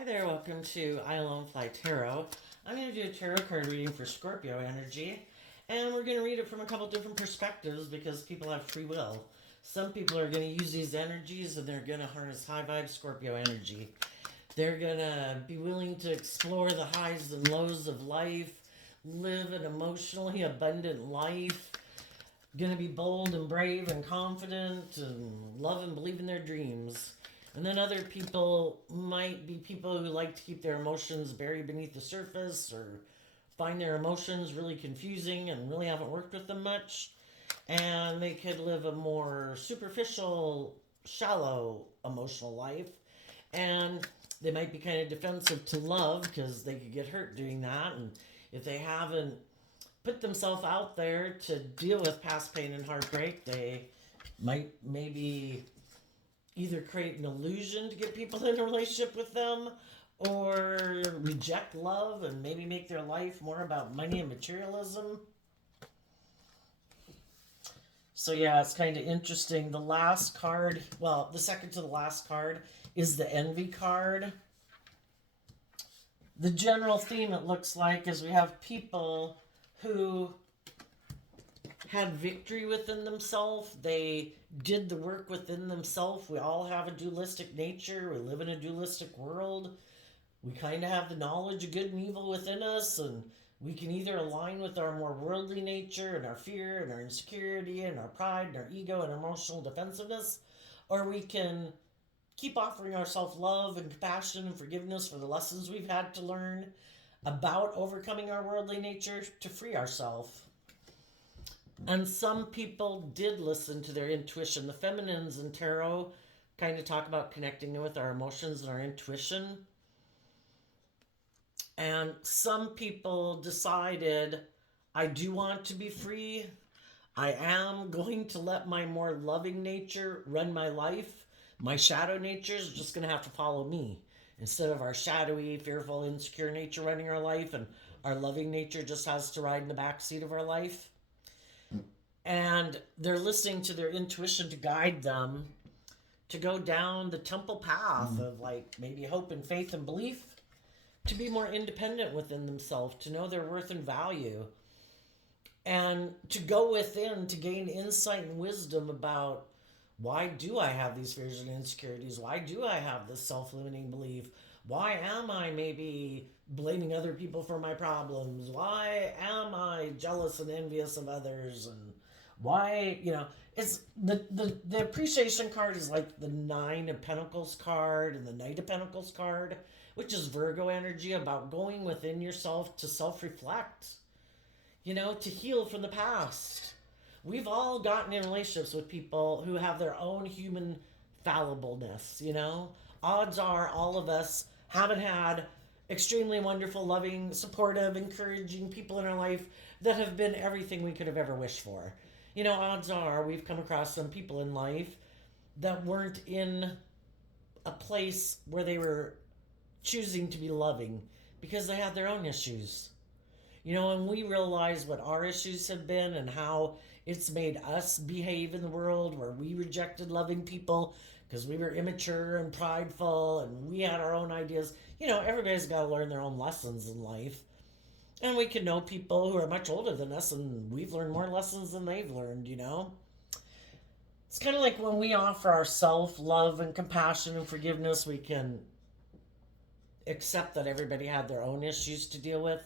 Hi there, welcome to I Alone Fly Tarot. I'm going to do a tarot card reading for Scorpio energy, and we're going to read it from a couple different perspectives because people have free will. Some people are going to use these energies and they're going to harness high vibe Scorpio energy. They're going to be willing to explore the highs and lows of life, live an emotionally abundant life, going to be bold and brave and confident and love and believe in their dreams. And then other people might be people who like to keep their emotions buried beneath the surface or find their emotions really confusing and really haven't worked with them much. And they could live a more superficial, shallow emotional life. And they might be kind of defensive to love because they could get hurt doing that. And if they haven't put themselves out there to deal with past pain and heartbreak, they might maybe either create an illusion to get people in a relationship with them or reject love and maybe make their life more about money and materialism. So yeah, it's kind of interesting. The last card, well, the second to the last card is the envy card. The general theme, it looks like, is we have people who had victory within themselves. They did the work within themselves. We all have a dualistic nature. We live in a dualistic world. We kind of have the knowledge of good and evil within us, and we can either align with our more worldly nature and our fear and our insecurity and our pride and our ego and our emotional defensiveness, or we can keep offering ourselves love and compassion and forgiveness for the lessons we've had to learn about overcoming our worldly nature to free ourselves. And some people did listen to their intuition. The feminines in tarot kind of talk about connecting with our emotions and our intuition. And some people decided, I do want to be free. I am going to let my more loving nature run my life. My shadow nature is just going to have to follow me. Instead of our shadowy, fearful, insecure nature running our life, and our loving nature just has to ride in the back seat of our life. And they're listening to their intuition to guide them to go down the temple path of like maybe hope and faith and belief, to be more independent within themselves, to know their worth and value, and to go within to gain insight and wisdom about, why do I have these fears and insecurities? Why do I have this self-limiting belief? Why am I maybe blaming other people for my problems? Why am I jealous and envious of others? And why, it's the appreciation card is like the Nine of Pentacles card and the Knight of Pentacles card, which is Virgo energy, about going within yourself to self-reflect, to heal from the past. We've all gotten in relationships with people who have their own human fallibleness, Odds are all of us haven't had extremely wonderful, loving, supportive, encouraging people in our life that have been everything we could have ever wished for. Odds are we've come across some people in life that weren't in a place where they were choosing to be loving because they had their own issues. And we realize what our issues have been and how it's made us behave in the world, where we rejected loving people because we were immature and prideful and we had our own ideas. Everybody's got to learn their own lessons in life. And we can know people who are much older than us and we've learned more lessons than they've learned, It's kind of like when we offer ourselves love and compassion and forgiveness, we can accept that everybody had their own issues to deal with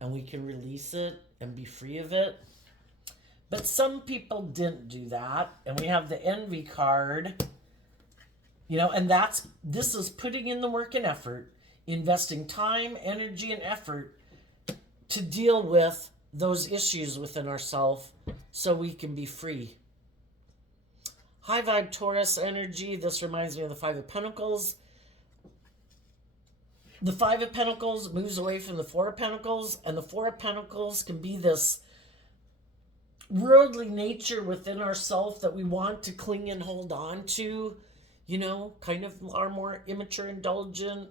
and we can release it and be free of it. But some people didn't do that, and we have the envy card, and this is putting in the work and effort, investing time, energy, and effort to deal with those issues within ourselves so we can be free. High vibe Taurus energy, this reminds me of the Five of Pentacles. The Five of Pentacles moves away from the Four of Pentacles, and the Four of Pentacles can be this worldly nature within ourselves that we want to cling and hold on to, kind of our more immature, indulgent,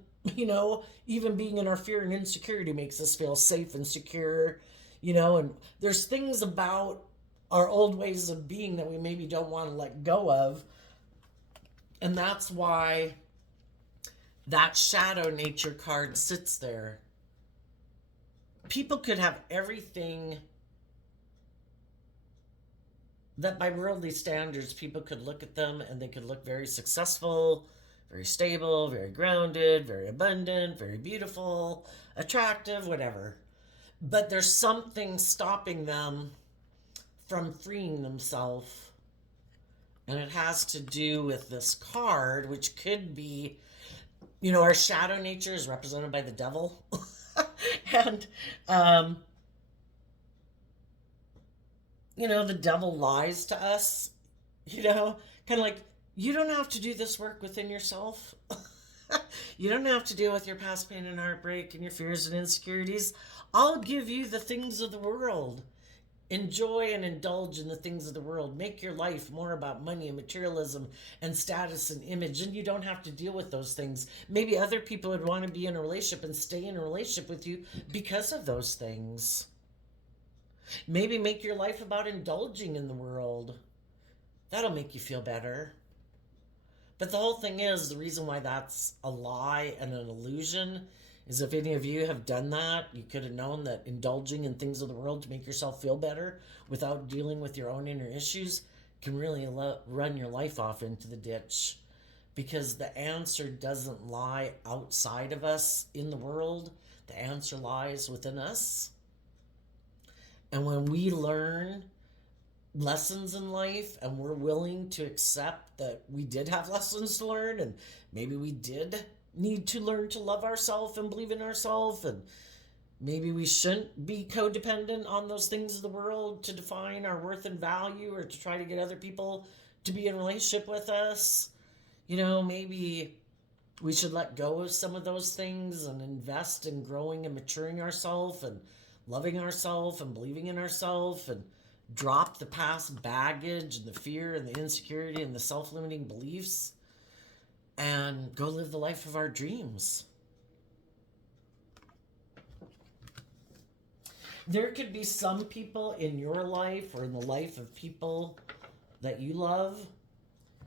even being in our fear and insecurity makes us feel safe and secure, and there's things about our old ways of being that we maybe don't want to let go of. And that's why that shadow nature card sits there. People could have everything that by worldly standards, people could look at them and they could look very successful, very stable, very grounded, very abundant, very beautiful, attractive, whatever. But there's something stopping them from freeing themselves. And it has to do with this card, which could be, our shadow nature is represented by the devil. And, um, the devil lies to us, kind of like, you don't have to do this work within yourself. You don't have to deal with your past pain and heartbreak and your fears and insecurities. I'll give you the things of the world. Enjoy and indulge in the things of the world. Make your life more about money and materialism and status and image, and you don't have to deal with those things. Maybe other people would want to be in a relationship and stay in a relationship with you because of those things. Maybe make your life about indulging in the world. That'll make you feel better. But the whole thing is, the reason why that's a lie and an illusion is if any of you have done that, you could have known that indulging in things of the world to make yourself feel better without dealing with your own inner issues can really run your life off into the ditch. Because the answer doesn't lie outside of us in the world, the answer lies within us. And when we learn lessons in life and we're willing to accept that we did have lessons to learn and maybe we did need to learn to love ourselves and believe in ourselves, and maybe we shouldn't be codependent on those things of the world to define our worth and value or to try to get other people to be in a relationship with us. Maybe we should let go of some of those things and invest in growing and maturing ourselves and loving ourselves and believing in ourselves, and drop the past baggage and the fear and the insecurity and the self-limiting beliefs and go live the life of our dreams. There could be some people in your life or in the life of people that you love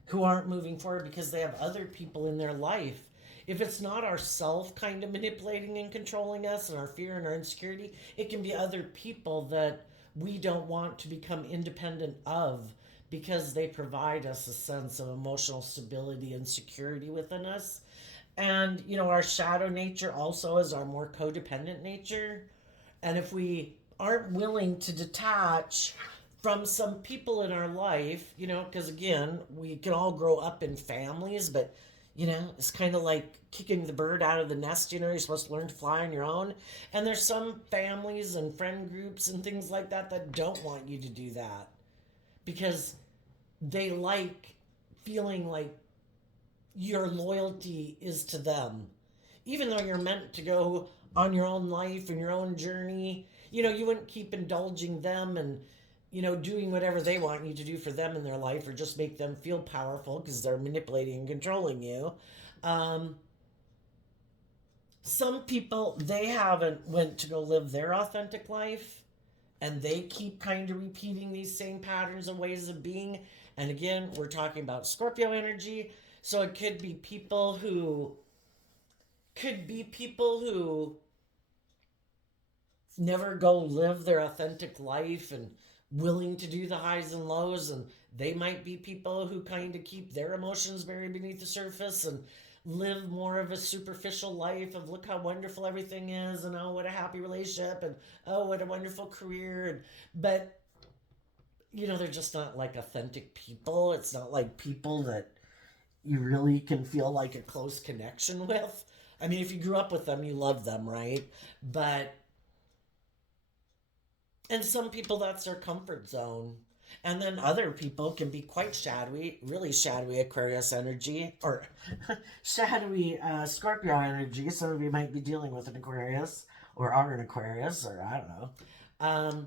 who aren't moving forward because they have other people in their life. If it's not ourself kind of manipulating and controlling us and our fear and our insecurity, it can be other people that we don't want to become independent of because they provide us a sense of emotional stability and security within us. And, our shadow nature also is our more codependent nature. And if we aren't willing to detach from some people in our life, because again, we can all grow up in families, but it's kind of like kicking the bird out of the nest. You're supposed to learn to fly on your own. And there's some families and friend groups and things like that don't want you to do that because they like feeling like your loyalty is to them. Even though you're meant to go on your own life and your own journey, you wouldn't keep indulging them and doing whatever they want you to do for them in their life or just make them feel powerful because they're manipulating and controlling you. Some people, they haven't went to go live their authentic life and they keep kind of repeating these same patterns and ways of being. And again, we're talking about Scorpio energy. So it could be people who never go live their authentic life and willing to do the highs and lows, and they might be people who kind of keep their emotions buried beneath the surface and live more of a superficial life of look how wonderful everything is and oh what a happy relationship and oh what a wonderful career, but they're just not like authentic people. It's not like people that you really can feel like a close connection with. I mean, if you grew up with them, you love them, right? And some people, that's their comfort zone. And then other people can be quite shadowy, really shadowy Aquarius energy, or shadowy Scorpio energy. Some of you might be dealing with an Aquarius, or are an Aquarius, or I don't know.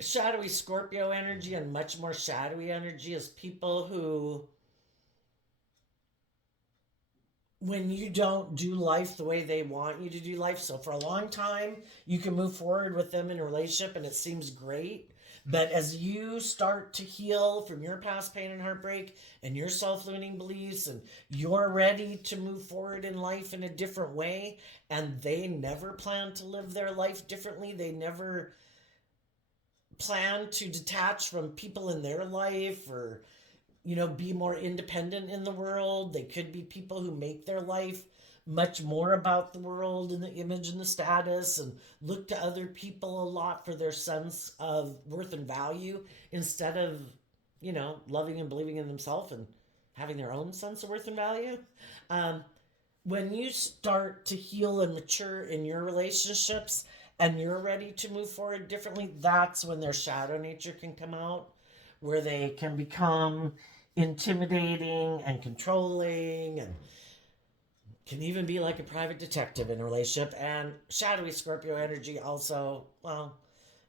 Shadowy Scorpio energy and much more shadowy energy is people who, when you don't do life the way they want you to do life, so for a long time you can move forward with them in a relationship and it seems great, But as you start to heal from your past pain and heartbreak and your self limiting beliefs, and you're ready to move forward in life in a different way, and they never plan to live their life differently, they never plan to detach from people in their life, or be more independent in the world. They could be people who make their life much more about the world and the image and the status, and look to other people a lot for their sense of worth and value, instead of, loving and believing in themselves and having their own sense of worth and value. Um, when you start to heal and mature in your relationships and you're ready to move forward differently, that's when their shadow nature can come out, where they can become intimidating and controlling, and can even be like a private detective in a relationship. And shadowy Scorpio energy also, well,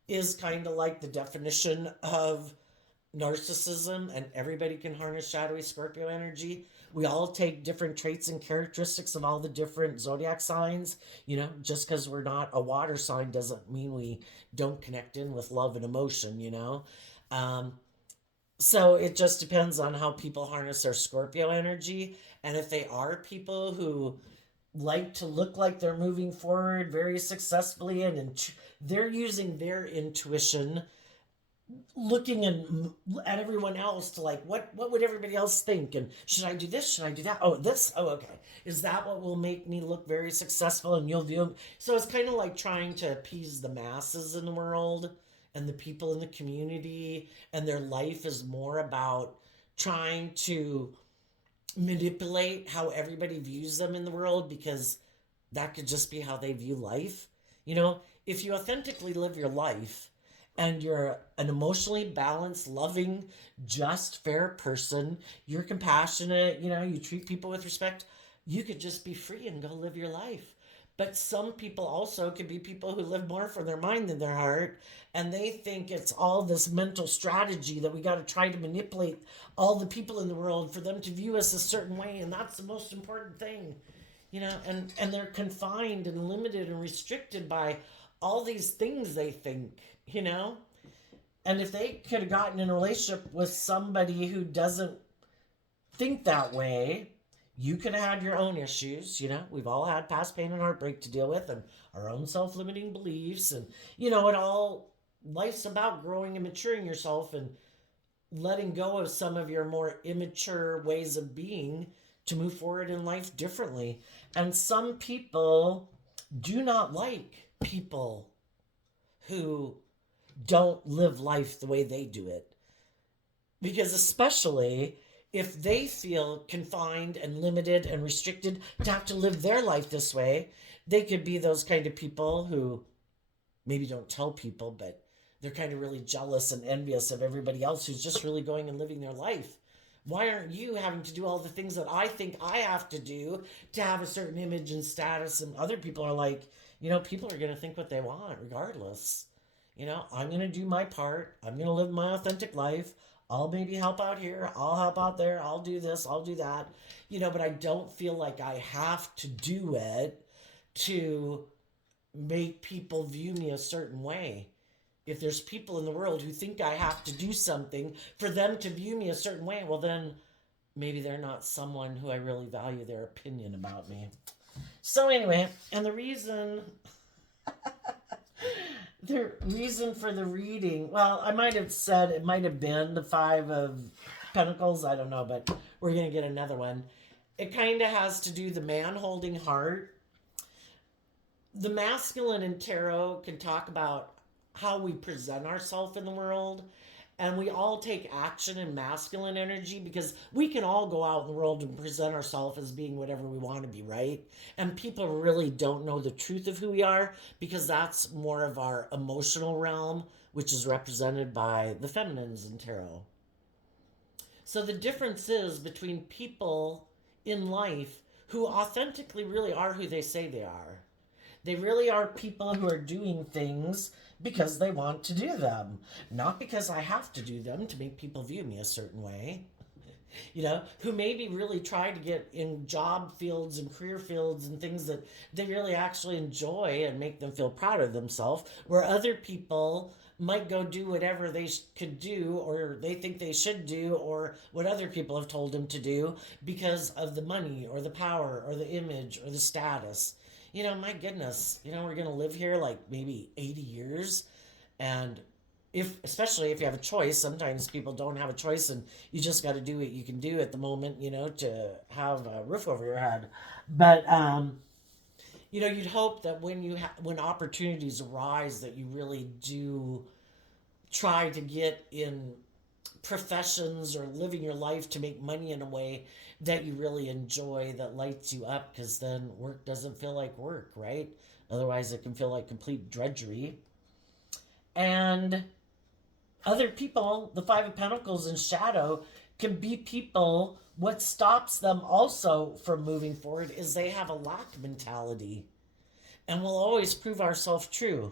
is kind of like the definition of narcissism, and everybody can harness shadowy Scorpio energy. We all take different traits and characteristics of all the different zodiac signs. Just because we're not a water sign doesn't mean we don't connect in with love and emotion. Um, so it just depends on how people harness their Scorpio energy. And if they are people who like to look like they're moving forward very successfully, and they're using their intuition, looking at everyone else to, like, what would everybody else think, and should I do this, should I do that, oh, this, oh, okay, is that what will make me look very successful, and you'll view. So it's kind of like trying to appease the masses in the world and the people in the community, and their life is more about trying to manipulate how everybody views them in the world, because that could just be how they view life. If you authentically live your life and you're an emotionally balanced, loving, just, fair person, you're compassionate, you treat people with respect, you could just be free and go live your life. But some people also could be people who live more from their mind than their heart, and they think it's all this mental strategy that we got to try to manipulate all the people in the world for them to view us a certain way, and that's the most important thing. And they're confined and limited and restricted by all these things they think, you know? And if they could have gotten in a relationship with somebody who doesn't think that way, you could have had your own issues. We've all had past pain and heartbreak to deal with, and our own self-limiting beliefs, and life's about growing and maturing yourself, and letting go of some of your more immature ways of being to move forward in life differently. And some people do not like people who don't live life the way they do it, because especially if they feel confined and limited and restricted to have to live their life this way, they could be those kind of people who maybe don't tell people, but they're kind of really jealous and envious of everybody else who's just really going and living their life. Why aren't you having to do all the things that I think I have to do to have a certain image and status? And other people are like, people are going to think what they want regardless. I'm going to do my part. I'm going to live my authentic life. I'll maybe help out here. I'll help out there. I'll do this. I'll do that. But I don't feel like I have to do it to make people view me a certain way. If there's people in the world who think I have to do something for them to view me a certain way, well, then maybe they're not someone who I really value their opinion about me. So anyway, and the reason for the reading, well, I might have said it might have been the Five of Pentacles, I don't know, but we're going to get another one. It kind of has to do the man holding heart. The masculine in tarot can talk about how we present ourselves in the world, and we all take action in masculine energy, because we can all go out in the world and present ourselves as being whatever we want to be, right? And people really don't know the truth of who we are, because that's more of our emotional realm, which is represented by the feminines in tarot. So the difference is between people in life who authentically really are who they say they are. They really are people who are doing things because they want to do them, not because I have to do them to make people view me a certain way. Who maybe really try to get in job fields and career fields and things that they really actually enjoy and make them feel proud of themselves, where other people might go do whatever they could do or they think they should do or what other people have told them to do because of the money or the power or the image or the status. My goodness, we're going to live here like maybe 80 years. And especially if you have a choice, sometimes people don't have a choice and you just got to do what you can do at the moment, to have a roof over your head. But, you'd hope that when opportunities arise that you really do try to get in professions or living your life to make money in a way that you really enjoy, that lights you up, because then work doesn't feel like work, right? Otherwise it can feel like complete drudgery. And other people, the Five of Pentacles in shadow, can be people. What stops them also from moving forward is they have a lack mentality. And we'll always prove ourselves true.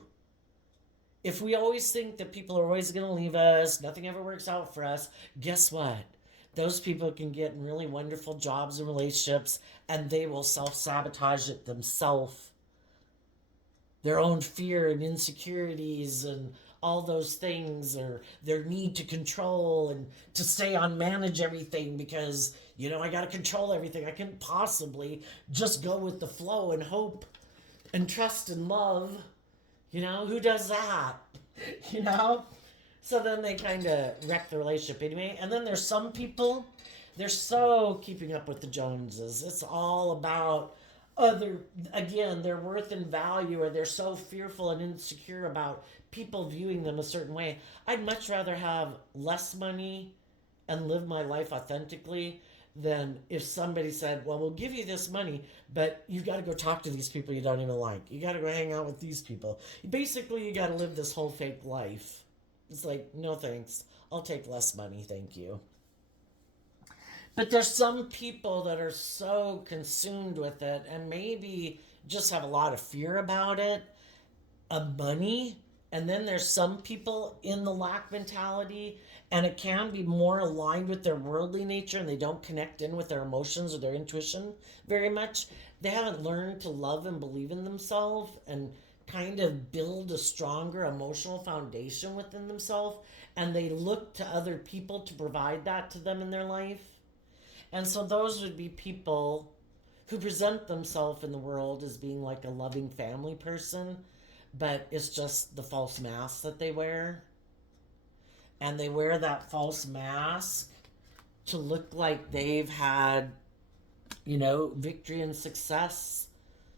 If we always think that people are always going to leave us, nothing ever works out for us, guess what? Those people can get in really wonderful jobs and relationships, and they will self-sabotage it themselves. Their own fear and insecurities and all those things, or their need to control and to stay on manage everything because, I got to control everything. I can't possibly just go with the flow and hope and trust and love. Who does that? So then they kind of wreck the relationship anyway. And then there's some people, they're so keeping up with the Joneses. It's all about their worth and value, or they're so fearful and insecure about people viewing them a certain way. I'd much rather have less money and live my life authentically than if somebody said, well, we'll give you this money, but you've got to go talk to these people you don't even like. You got to go hang out with these people. Basically, you got to live this whole fake life. It's like, no thanks. I'll take less money, thank you. But there's some people that are so consumed with it and maybe just have a lot of fear about it, of money. And then there's some people in the lack mentality, and it can be more aligned with their worldly nature, and they don't connect in with their emotions or their intuition very much. They haven't learned to love and believe in themselves and kind of build a stronger emotional foundation within themselves, and they look to other people to provide that to them in their life. And so those would be people who present themselves in the world as being like a loving family person, but it's just the false mask that they wear. And they wear that false mask to look like they've had, victory and success.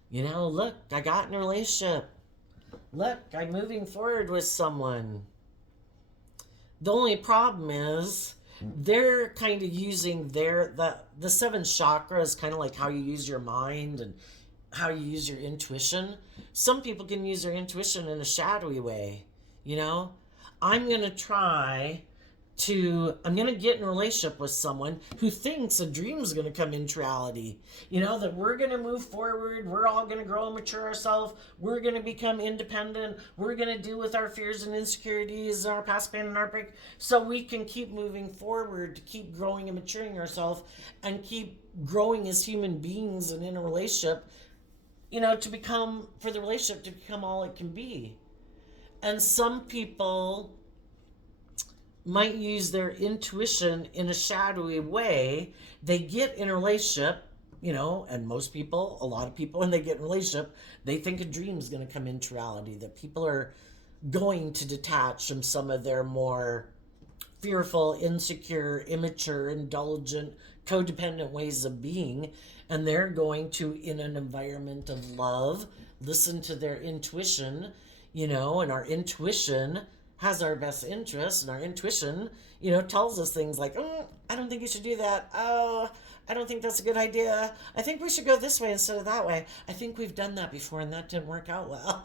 Look, I got in a relationship. Look, I'm moving forward with someone. The only problem is they're kind of using the seventh chakra is kind of like how you use your mind and how you use your intuition. Some people can use their intuition in a shadowy way. I'm going to get in a relationship with someone who thinks a dream is going to come into reality. That we're going to move forward. We're all going to grow and mature ourselves. We're going to become independent. We're going to deal with our fears and insecurities, our past pain and heartbreak, so we can keep moving forward, to keep growing and maturing ourselves and keep growing as human beings and in a relationship, for the relationship to become all it can be. And some people might use their intuition in a shadowy way. They get in a relationship, and a lot of people, when they get in a relationship, they think a dream is going to come into reality, that people are going to detach from some of their more fearful, insecure, immature, indulgent, codependent ways of being, and they're going to, in an environment of love, listen to their intuition, and our intuition has our best interests, and our intuition, tells us things like, I don't think you should do that. Oh, I don't think that's a good idea. I think we should go this way instead of that way. I think we've done that before and that didn't work out well,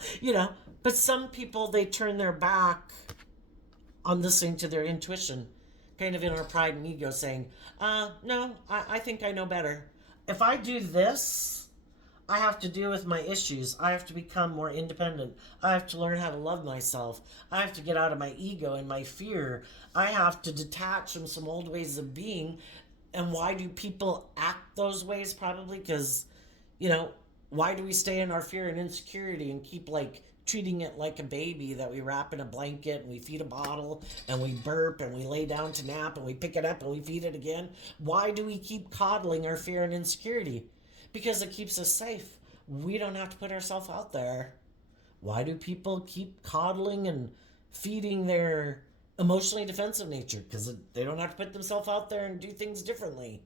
But some people, they turn their back on listening to their intuition, kind of in our pride and ego, saying, no, I think I know better. If I do this, I have to deal with my issues. I have to become more independent. I have to learn how to love myself. I have to get out of my ego and my fear. I have to detach from some old ways of being. And why do people act those ways? Probably because, why do we stay in our fear and insecurity and keep treating it like a baby that we wrap in a blanket and we feed a bottle and we burp and we lay down to nap and we pick it up and we feed it again. Why do we keep coddling our fear and insecurity? Because it keeps us safe. We don't have to put ourselves out there. Why do people keep coddling and feeding their emotionally defensive nature? Because they don't have to put themselves out there and do things differently.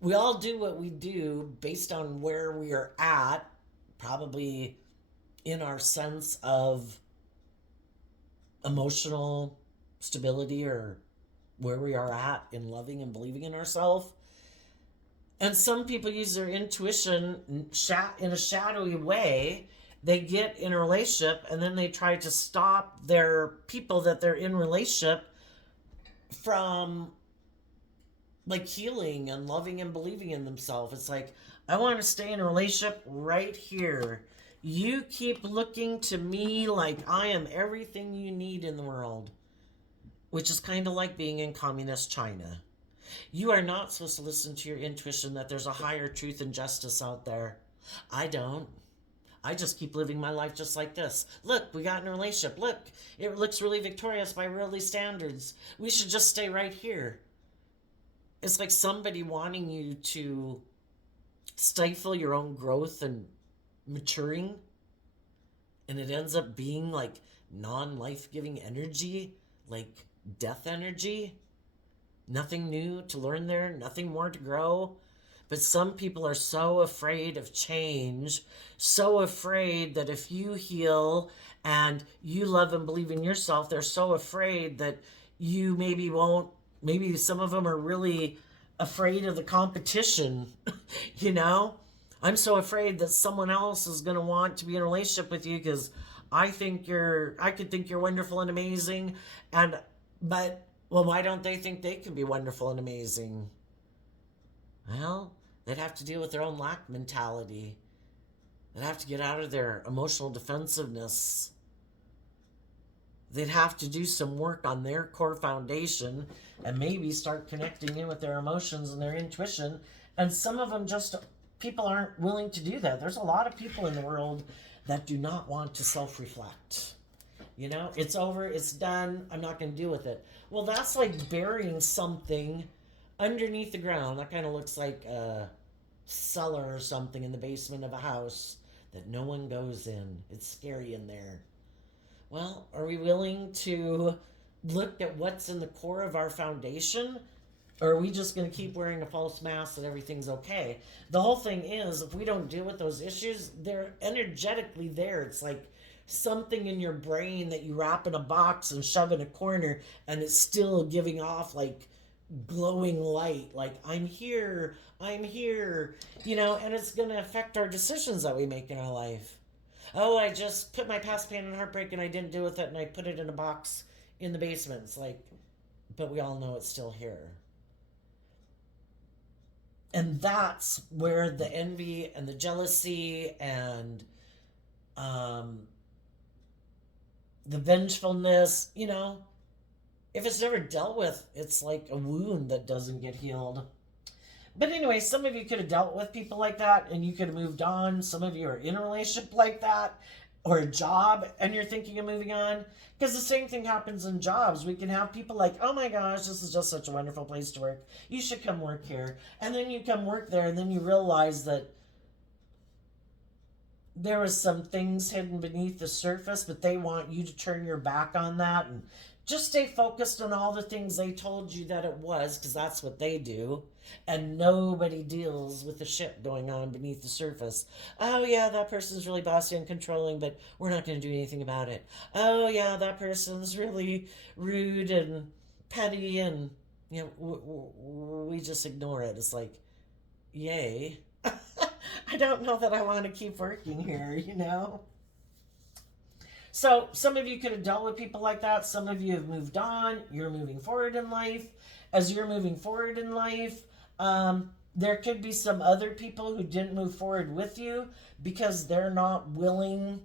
We all do what we do based on where we are at, probably in our sense of emotional stability or where we are at in loving and believing in ourselves. And some people use their intuition in a shadowy way. They get in a relationship and then they try to stop their people that they're in relationship from like healing and loving and believing in themselves. It's like, I want to stay in a relationship right here. You keep looking to me like I am everything you need in the world, which is kind of like being in communist China. You are not supposed to listen to your intuition that there's a higher truth and justice out there. I don't. I just keep living my life just like this. Look, we got in a relationship. Look, it looks really victorious by worldly standards. We should just stay right here. It's like somebody wanting you to stifle your own growth and maturing. And it ends up being like non-life-giving energy, like death energy. Nothing new to learn there, nothing more to grow. But some people are so afraid of change, so afraid that if you heal and you love and believe in yourself, they're so afraid that you maybe won't. Maybe some of them are really afraid of the competition, you know? I'm so afraid that someone else is going to want to be in a relationship with you because I could think you're wonderful and amazing. But why don't they think they can be wonderful and amazing? Well, they'd have to deal with their own lack mentality. They'd have to get out of their emotional defensiveness. They'd have to do some work on their core foundation and maybe start connecting in with their emotions and their intuition. And some of them people aren't willing to do that. There's a lot of people in the world that do not want to self-reflect. You know, it's over, it's done, I'm not going to deal with it. Well, that's like burying something underneath the ground. That kind of looks like a cellar or something in the basement of a house that no one goes in. It's scary in there. Well, are we willing to look at what's in the core of our foundation? Or are we just going to keep wearing a false mask that everything's okay? The whole thing is, if we don't deal with those issues, they're energetically there. It's like something in your brain that you wrap in a box and shove in a corner, and it's still giving off like glowing light, like I'm here, you know, and it's going to affect our decisions that we make in our life. Oh, I just put my past pain and heartbreak and I didn't deal with it and I put it in a box in the basement. It's like, but we all know it's still here. And that's where the envy and the jealousy and the vengefulness, you know, if it's never dealt with, it's like a wound that doesn't get healed. But anyway, some of you could have dealt with people like that and you could have moved on. Some of you are in a relationship like that or a job and you're thinking of moving on. Because the same thing happens in jobs. We can have people like, oh my gosh, this is just such a wonderful place to work. You should come work here. And then you come work there and then you realize that there was some things hidden beneath the surface, but they want you to turn your back on that and just stay focused on all the things they told you that it was, because that's what they do. And nobody deals with the shit going on beneath the surface. Oh yeah, that person's really bossy and controlling, but we're not going to do anything about it. Oh yeah, that person's really rude and petty, and you know, we just ignore it. It's like, yay. I don't know that I want to keep working here, you know? So some of you could have dealt with people like that. Some of you have moved on. You're moving forward in life. As you're moving forward in life, there could be some other people who didn't move forward with you because they're not willing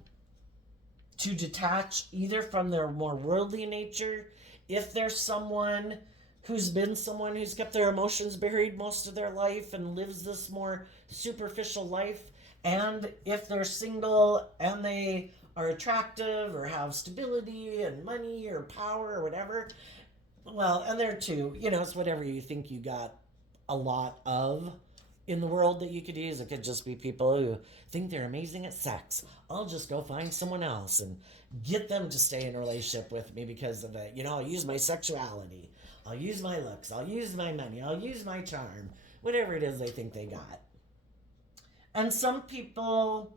to detach either from their more worldly nature. If there's someone who's kept their emotions buried most of their life and lives this more superficial life, and if they're single and they are attractive or have stability and money or power or whatever. Well, and there too, it's whatever you think you got a lot of in the world that you could use. It could just be people who think they're amazing at sex. I'll just go find someone else and get them to stay in a relationship with me because of it. I'll use my sexuality. I'll use my looks. I'll use my money. I'll use my charm. Whatever it is they think they got. And some people,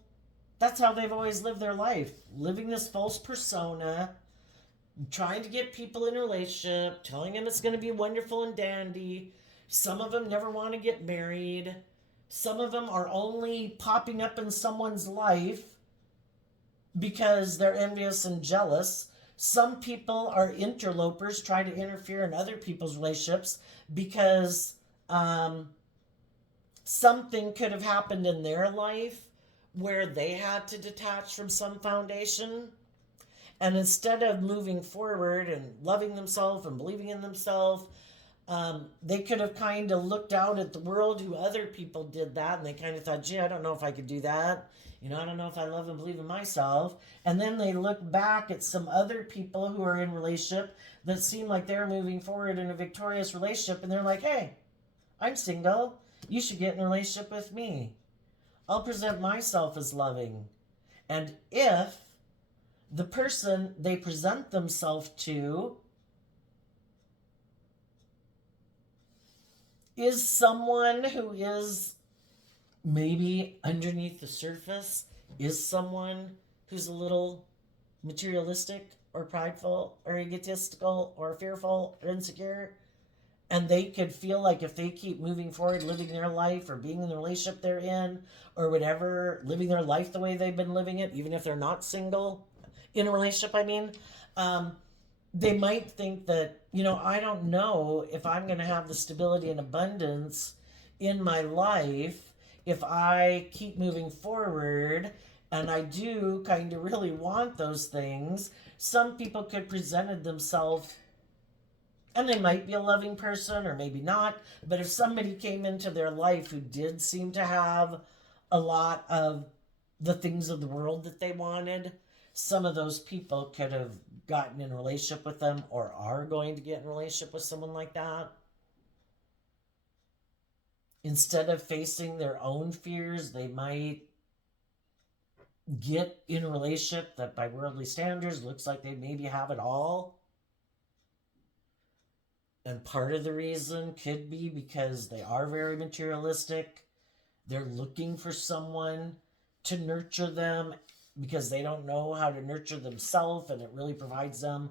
that's how they've always lived their life, living this false persona, trying to get people in a relationship, telling them it's going to be wonderful and dandy. Some of them never want to get married. Some of them are only popping up in someone's life because they're envious and jealous. Some people are interlopers, try to interfere in other people's relationships because something could have happened in their life where they had to detach from some foundation. And instead of moving forward and loving themselves and believing in themselves, they could have kind of looked out at the world who other people did that, and they kind of thought, gee, I don't know if I could do that. I don't know if I love and believe in myself. And then they look back at some other people who are in relationship that seem like they're moving forward in a victorious relationship, and they're like, hey, I'm single. You should get in a relationship with me. I'll present myself as loving. And if the person they present themselves to is someone who is maybe underneath the surface, is someone who's a little materialistic or prideful or egotistical or fearful or insecure, and they could feel like if they keep moving forward, living their life or being in the relationship they're in or whatever, living their life the way they've been living it, even if they're not single in a relationship, they might think that, I don't know if I'm going to have the stability and abundance in my life if I keep moving forward. And I do kind of really want those things. Some people could present themselves, and they might be a loving person or maybe not. But if somebody came into their life who did seem to have a lot of the things of the world that they wanted, some of those people could have gotten in a relationship with them or are going to get in a relationship with someone like that. Instead of facing their own fears, they might get in a relationship that by worldly standards looks like they maybe have it all. And part of the reason could be because they are very materialistic. They're looking for someone to nurture them because they don't know how to nurture themselves, and it really provides them.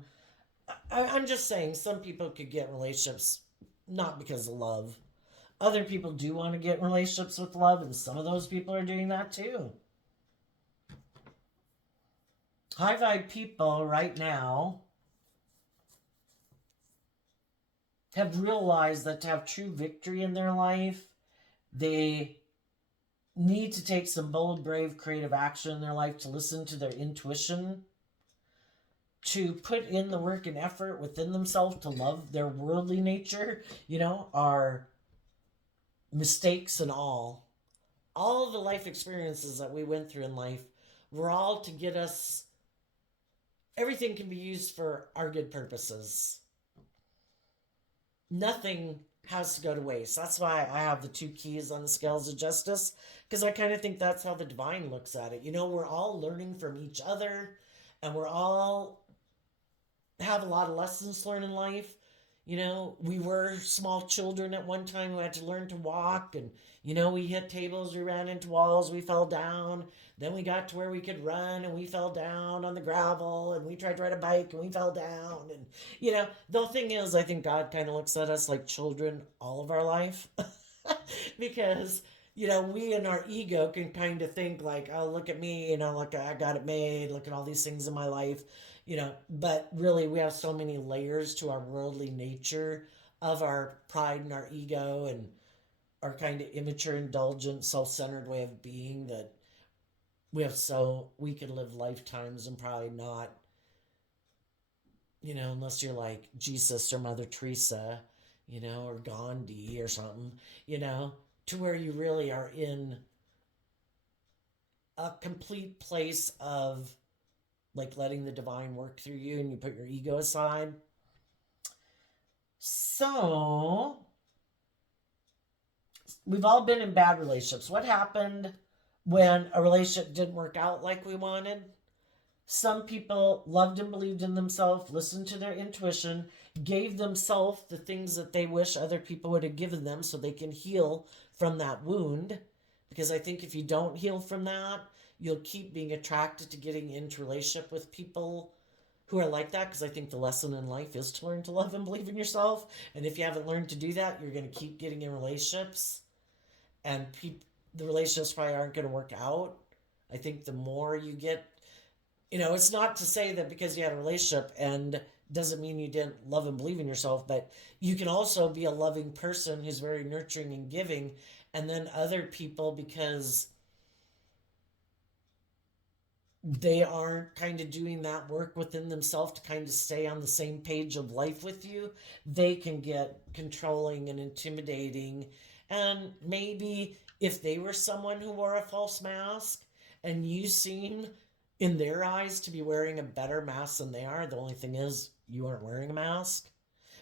I'm just saying, some people could get relationships not because of love. Other people do want to get relationships with love, and some of those people are doing that too. High vibe people right now have realized that to have true victory in their life, they need to take some bold, brave, creative action in their life, to listen to their intuition, to put in the work and effort within themselves to love their worldly nature, our mistakes and all the life experiences that we went through in life were all to get us, everything can be used for our good purposes. Nothing has to go to waste. That's why I have the two keys on the scales of justice, because I kind of think that's how the divine looks at it. We're all learning from each other, and we're all have a lot of lessons to learn in life. We were small children at one time who had to learn to walk, and we hit tables, we ran into walls, we fell down. Then we got to where we could run, and we fell down on the gravel, and we tried to ride a bike, and we fell down. And the thing is, I think God kind of looks at us like children all of our life, because we in our ego can kind of think like, oh, look at me, look, I got it made, look at all these things in my life. But really we have so many layers to our worldly nature of our pride and our ego and our kind of immature, indulgent, self-centered way of being, that we could live lifetimes and probably not, unless you're like Jesus or Mother Teresa, or Gandhi or something, to where you really are in a complete place of like letting the divine work through you and you put your ego aside. So, we've all been in bad relationships. What happened when a relationship didn't work out like we wanted? Some people loved and believed in themselves, listened to their intuition, gave themselves the things that they wish other people would have given them so they can heal from that wound. Because I think if you don't heal from that, you'll keep being attracted to getting into relationship with people who are like that. Because I think the lesson in life is to learn to love and believe in yourself. And if you haven't learned to do that, you're going to keep getting in relationships, and the relationships probably aren't going to work out. I think the more you get, it's not to say that because you had a relationship and doesn't mean you didn't love and believe in yourself, but you can also be a loving person who's very nurturing and giving, and then other people, because they aren't kind of doing that work within themselves to kind of stay on the same page of life with you, they can get controlling and intimidating. And maybe if they were someone who wore a false mask and you seem in their eyes to be wearing a better mask than they are, the only thing is you aren't wearing a mask,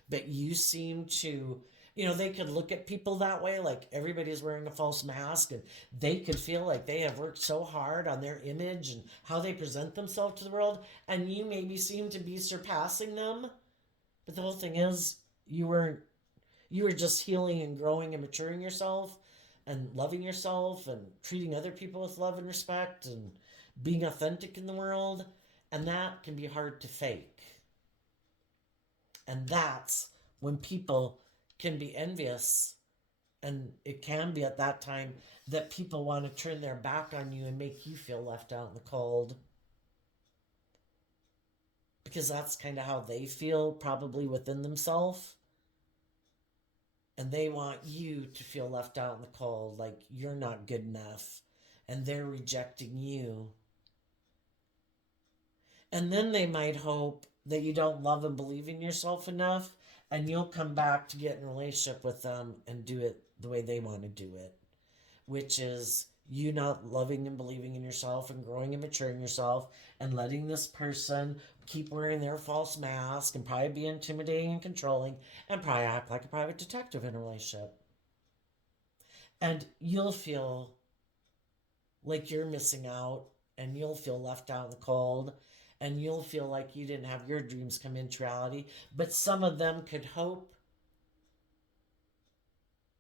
but you seem to, they could look at people that way, like everybody's wearing a false mask, and they could feel like they have worked so hard on their image and how they present themselves to the world, and you maybe seem to be surpassing them. But the whole thing is, you were just healing and growing and maturing yourself and loving yourself and treating other people with love and respect and being authentic in the world. And that can be hard to fake. And that's when people can be envious. And it can be at that time that people want to turn their back on you and make you feel left out in the cold. Because that's kind of how they feel, probably within themselves. And they want you to feel left out in the cold, like you're not good enough. And they're rejecting you. And then they might hope that you don't love and believe in yourself enough, and you'll come back to get in a relationship with them and do it the way they want to do it, which is you not loving and believing in yourself and growing and maturing yourself and letting this person keep wearing their false mask and probably be intimidating and controlling and probably act like a private detective in a relationship. And you'll feel like you're missing out, and you'll feel left out in the cold, and you'll feel like you didn't have your dreams come into reality. But some of them could hope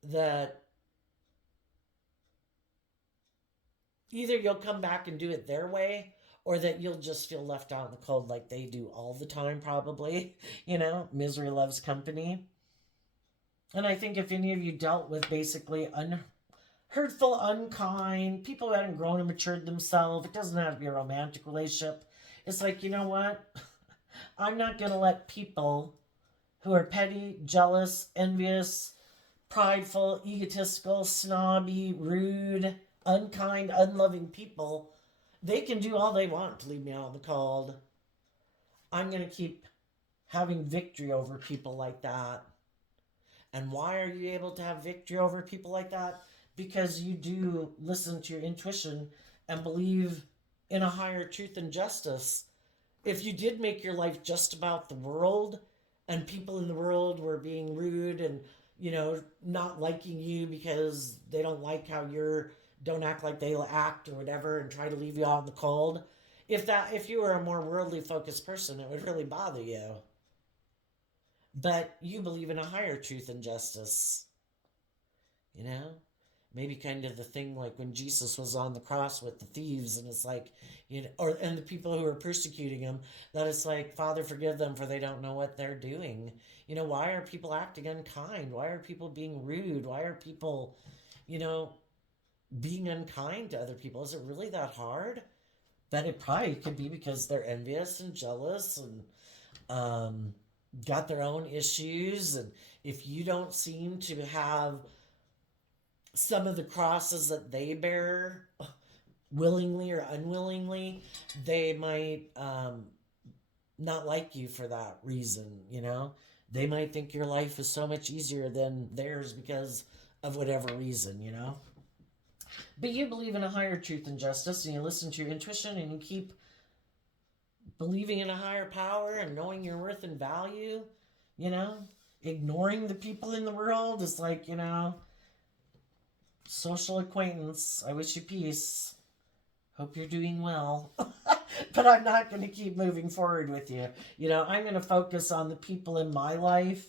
that either you'll come back and do it their way, or that you'll just feel left out in the cold like they do all the time, probably. Misery loves company. And I think if any of you dealt with basically hurtful, unkind people who hadn't grown and matured themselves, it doesn't have to be a romantic relationship. It's like, you know what? I'm not going to let people who are petty, jealous, envious, prideful, egotistical, snobby, rude, unkind, unloving people, they can do all they want to leave me out in the cold. I'm going to keep having victory over people like that. And why are you able to have victory over people like that? Because you do listen to your intuition and believe in a higher truth and justice. If you did make your life just about the world, and people in the world were being rude and, not liking you because they don't like how don't act like they act or whatever, and try to leave you out in the cold, if you were a more worldly focused person, it would really bother you. But you believe in a higher truth and justice. You know? Maybe kind of the thing like when Jesus was on the cross with the thieves, and it's like, and the people who are persecuting him, that it's like, Father, forgive them, for they don't know what they're doing. Why are people acting unkind? Why are people being rude? Why are people, being unkind to other people? Is it really that hard? But it probably could be because they're envious and jealous and got their own issues. And if you don't seem to have some of the crosses that they bear, willingly or unwillingly, they might not like you for that reason. They might think your life is so much easier than theirs because of whatever reason. But you believe in a higher truth and justice, and you listen to your intuition, and you keep believing in a higher power and knowing your worth and value, you know, ignoring the people in the world is like, social acquaintance. I wish you peace. Hope you're doing well. But I'm not going to keep moving forward with you. I'm going to focus on the people in my life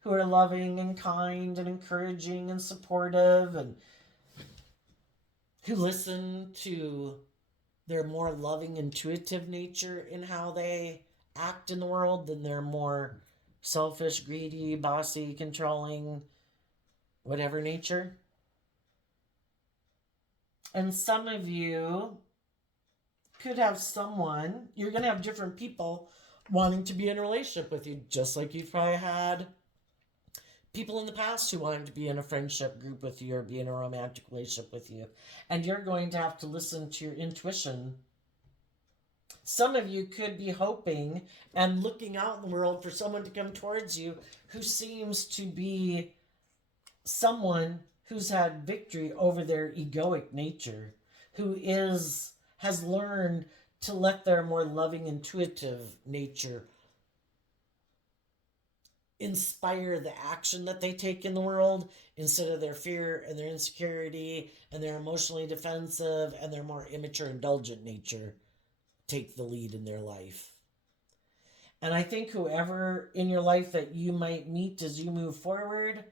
who are loving and kind and encouraging and supportive and who listen to their more loving, intuitive nature in how they act in the world than their more selfish, greedy, bossy, controlling, whatever nature. And some of you could have someone, you're going to have different people wanting to be in a relationship with you, just like you've probably had people in the past who wanted to be in a friendship group with you or be in a romantic relationship with you. And you're going to have to listen to your intuition. Some of you could be hoping and looking out in the world for someone to come towards you who seems to be someone who's had victory over their egoic nature, who has learned to let their more loving, intuitive nature inspire the action that they take in the world instead of their fear and their insecurity and their emotionally defensive and their more immature, indulgent nature take the lead in their life. And I think whoever in your life that you might meet as you move forward,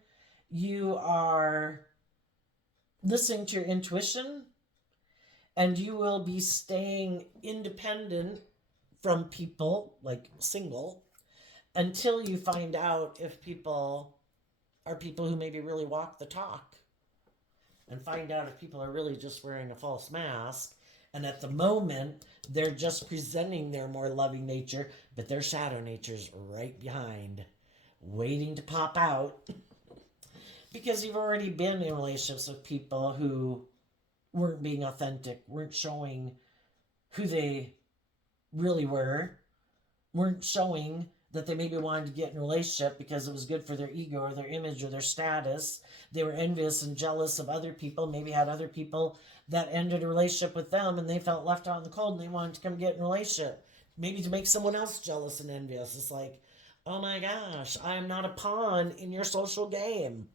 you are listening to your intuition and you will be staying independent from people, like single, until you find out if people are people who maybe really walk the talk and find out if people are really just wearing a false mask. And at the moment, they're just presenting their more loving nature, but their shadow nature's right behind, waiting to pop out. Because you've already been in relationships with people who weren't being authentic, weren't showing who they really were, weren't showing that they maybe wanted to get in a relationship because it was good for their ego or their image or their status. They were envious and jealous of other people, maybe had other people that ended a relationship with them and they felt left out in the cold and they wanted to come get in a relationship. Maybe to make someone else jealous and envious. It's like, oh my gosh, I am not a pawn in your social game.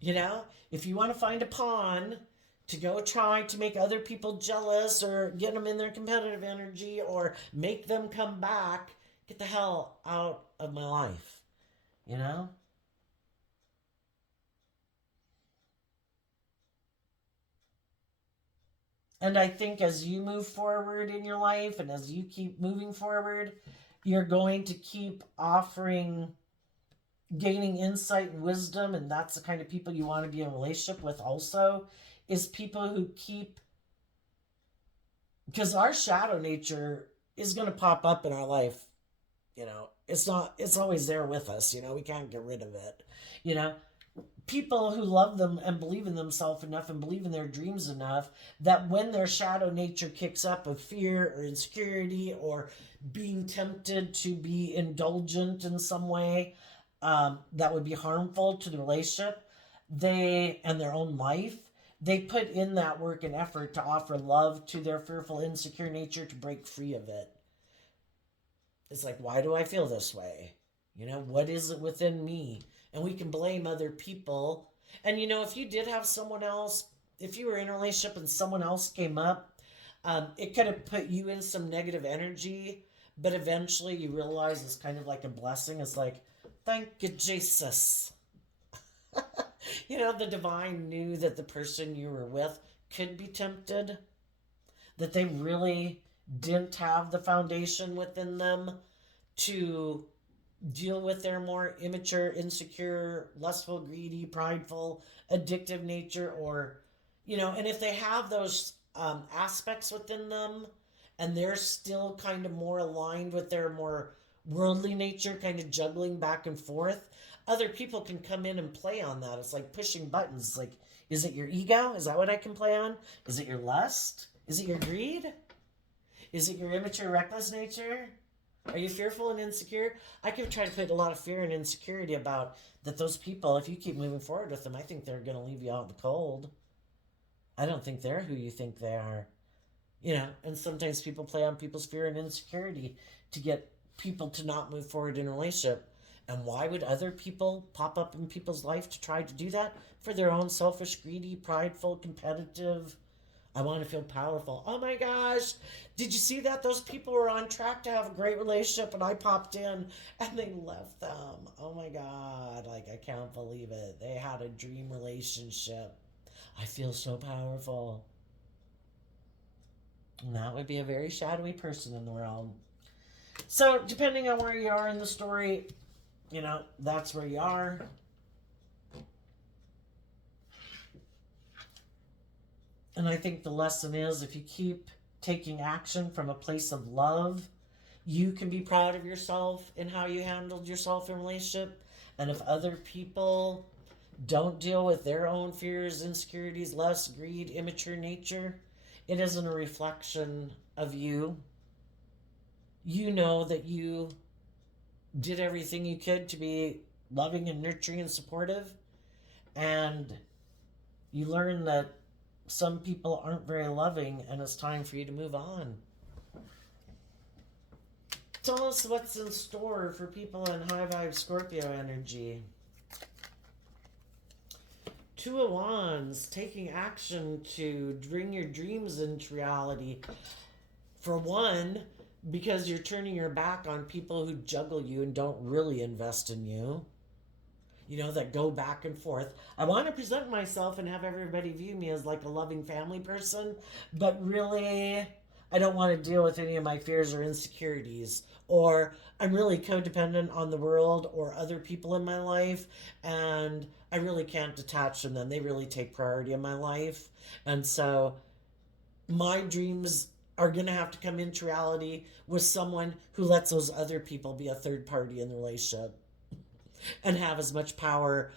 If you want to find a pawn to go try to make other people jealous or get them in their competitive energy or make them come back, get the hell out of my life, And I think as you move forward in your life and as you keep moving forward, you're going to keep gaining insight and wisdom, and that's the kind of people you want to be in a relationship with also, is people who keep, because our shadow nature is going to pop up in our life. It's always there with us. We can't get rid of it. People who love them and believe in themselves enough and believe in their dreams enough that when their shadow nature kicks up of fear or insecurity or being tempted to be indulgent in some way that would be harmful to the relationship, they and their own life, they put in that work and effort to offer love to their fearful, insecure nature to break free of it. It's like, why do I feel this way? What is it within me? And we can blame other people. And if you did have someone else, if you were in a relationship and someone else came up, it could have put you in some negative energy, but eventually you realize it's kind of like a blessing. It's like, thank you, Jesus. The divine knew that the person you were with could be tempted, that they really didn't have the foundation within them to deal with their more immature, insecure, lustful, greedy, prideful, addictive nature, or, and if they have those aspects within them and they're still kind of more aligned with their more worldly nature, kind of juggling back and forth, other people can come in and play on that. It's like pushing buttons. It's like, is it your ego? Is that what I can play on? Is it your lust? Is it your greed? Is it your immature, reckless nature? Are you fearful and insecure? I could try to put a lot of fear and insecurity about that those people, if you keep moving forward with them, I think they're going to leave you out in the cold. I don't think they're who you think they are. And sometimes people play on people's fear and insecurity to get people to not move forward in a relationship. And why would other people pop up in people's life to try to do that? For their own selfish, greedy, prideful, competitive, I want to feel powerful. Oh my gosh, did you see that? Those people were on track to have a great relationship and I popped in and they left them. Oh my God, like I can't believe it. They had a dream relationship. I feel so powerful. And that would be a very shadowy person in the world. So, depending on where you are in the story, that's where you are. And I think the lesson is if you keep taking action from a place of love, you can be proud of yourself and how you handled yourself in relationship. And if other people don't deal with their own fears, insecurities, lust, greed, immature nature, it isn't a reflection of you. You know that you did everything you could to be loving and nurturing and supportive. And you learn that some people aren't very loving and it's time for you to move on. Tell us what's in store for people in high vibe Scorpio energy. Two of Wands, taking action to bring your dreams into reality. For one, because you're turning your back on people who juggle you and don't really invest in you. That go back and forth. I want to present myself and have everybody view me as like a loving family person, but really, I don't want to deal with any of my fears or insecurities. Or I'm really codependent on the world or other people in my life, and I really can't detach from them. They really take priority in my life. And so my dreams are going to have to come into reality with someone who lets those other people be a third party in the relationship and have as much power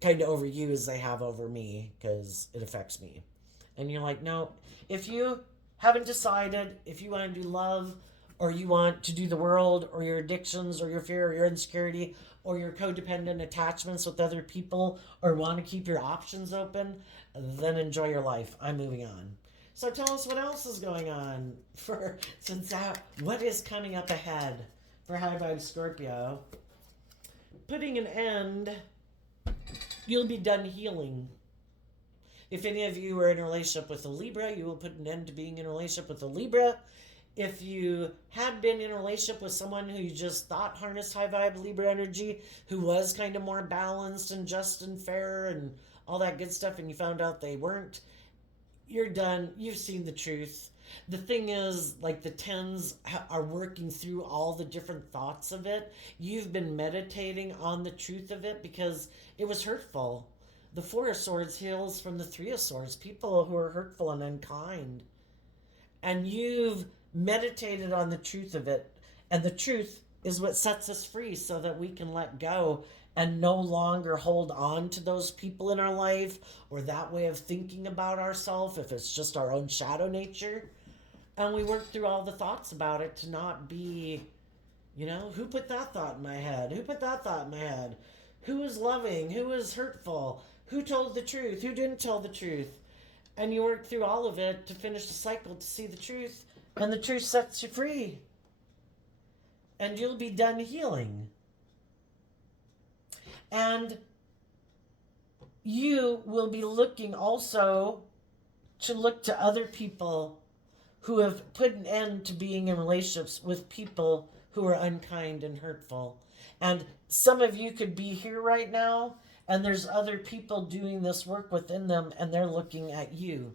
kind of over you as they have over me because it affects me. And you're like, no, if you haven't decided if you want to do love or you want to do the world or your addictions or your fear or your insecurity or your codependent attachments with other people or want to keep your options open, then enjoy your life. I'm moving on. So tell us what else is going on what is coming up ahead for High Vibe Scorpio. Putting an end, you'll be done healing. If any of you are in a relationship with a Libra, you will put an end to being in a relationship with a Libra. If you had been in a relationship with someone who you just thought harnessed high vibe Libra energy, who was kind of more balanced and just and fair and all that good stuff, and you found out they weren't, you're done. You've seen the truth. The thing is, like the tens are working through all the different thoughts of it. You've been meditating on the truth of it because it was hurtful. The Four of Swords heals from the Three of Swords, people who are hurtful and unkind. And you've meditated on the truth of it. And the truth is what sets us free so that we can let go and no longer hold on to those people in our life or that way of thinking about ourselves if it's just our own shadow nature. And we work through all the thoughts about it to not be, who put that thought in my head? Who put that thought in my head? Who is loving? Who is hurtful? Who told the truth? Who didn't tell the truth? And you work through all of it to finish the cycle to see the truth. And the truth sets you free. And you'll be done healing. And you will be looking also to look to other people who have put an end to being in relationships with people who are unkind and hurtful. And some of you could be here right now, and there's other people doing this work within them, and they're looking at you,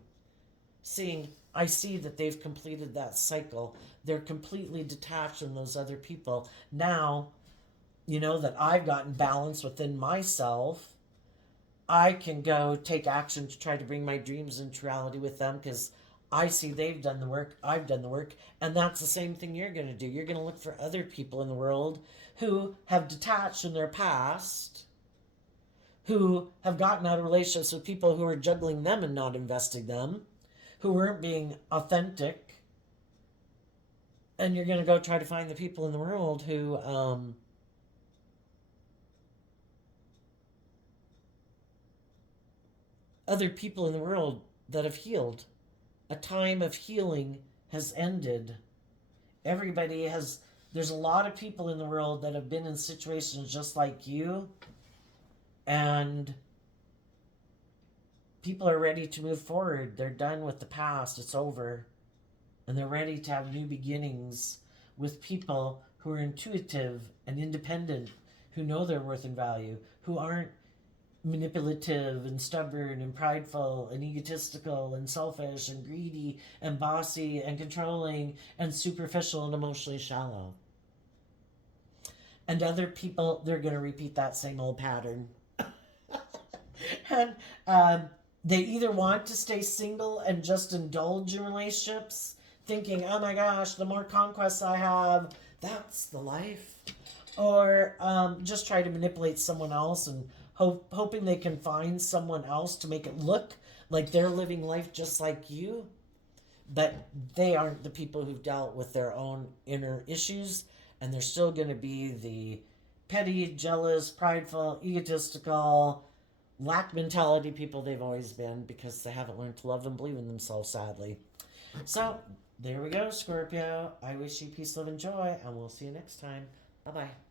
seeing, I see that they've completed that cycle. They're completely detached from those other people. Now, that I've gotten balance within myself, I can go take action to try to bring my dreams into reality with them because I see they've done the work, I've done the work, and that's the same thing you're going to do. You're going to look for other people in the world who have detached in their past, who have gotten out of relationships with people who are juggling them and not investing them, who weren't being authentic. And you're going to go try to find the people in the world who other people in the world that have healed a time of healing has ended. There's a lot of people in the world that have been in situations just like you, and people are ready to move forward. They're done with the past, it's over, and they're ready to have new beginnings with people who are intuitive and independent, who know their worth and value, who aren't manipulative and stubborn and prideful and egotistical and selfish and greedy and bossy and controlling and superficial and emotionally shallow. And other people, they're going to repeat that same old pattern. And they either want to stay single and just indulge in relationships, thinking, oh my gosh, the more conquests I have, that's the life. Or just try to manipulate someone else and hoping they can find someone else to make it look like they're living life just like you. But they aren't the people who've dealt with their own inner issues, and they're still going to be the petty, jealous, prideful, egotistical, lack mentality people they've always been, because they haven't learned to love and believe in themselves, sadly. So, there we go, Scorpio. I wish you peace, love, and joy, and we'll see you next time. Bye-bye.